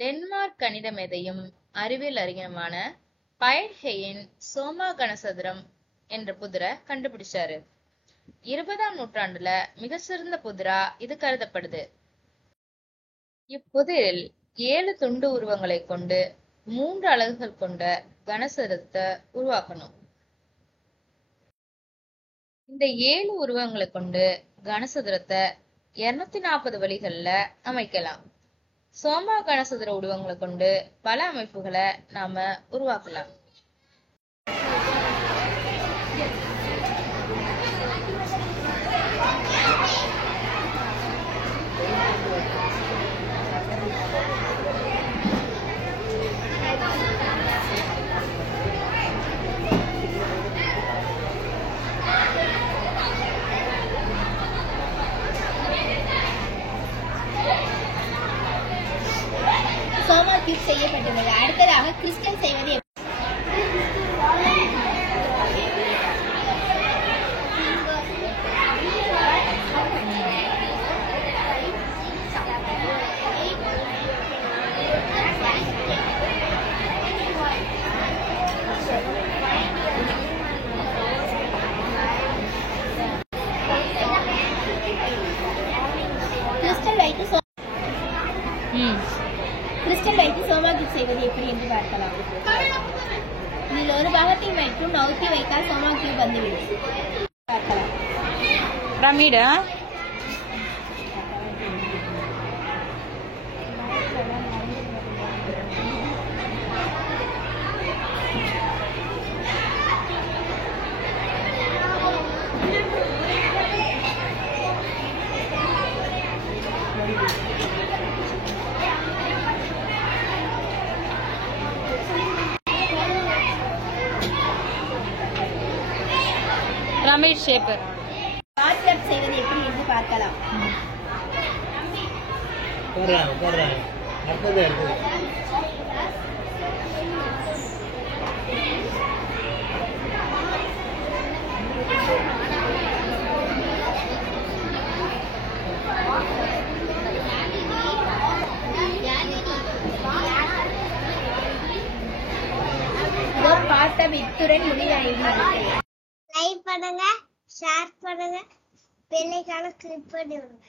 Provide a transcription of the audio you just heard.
Denmark கணித மேதையும் அறிவியல் அறிஞருமான pier Hein சோமா கனசதுரம் என்ற புதிரை கண்டுபிடிச்சாரு. 20ஆம் நூற்றாண்டுல மிக சிறந்த புதிரா இது கருதப்படுது. இப்புதிரில் 7 துண்டு உருவங்களை கொண்டு 3 அலகுகள் கொண்ட கனசதுரத்தை உருவாக்கணும். இந்த 7 உருவங்களை கொண்டு கனசதுரத்தை 240 வழிகள்ல அமைக்கலாம். சோமா கனசதுர உருவங்களை கொண்டு பல அமைப்புகளை நாம உருவாக்கலாம். சோமா கியூப் செய்யப்பட்டுள்ளது. அடுத்ததாக கிறிஸ்டல் செய்வது கிறிஸ்டல் வைத்து சோமா கியூப் செய்வது எப்படி என்று பார்க்கலாம். இதில் ஒரு பாகத்தை மட்டும் நவுத்தி வைத்தால் சோமா கியூப் வந்துவிடும். பார்க்கலாம். பிரமிடு பிரமிட் ஷேப் செய்வது எப்படி என்று பார்க்கலாம். இத்துடன் முடிவடைகிறது. லைக் பண்ணுங்க, ஷேர் பண்ணுங்க, பெல் ஐகானை கிளிக் பண்ணி விடுங்க.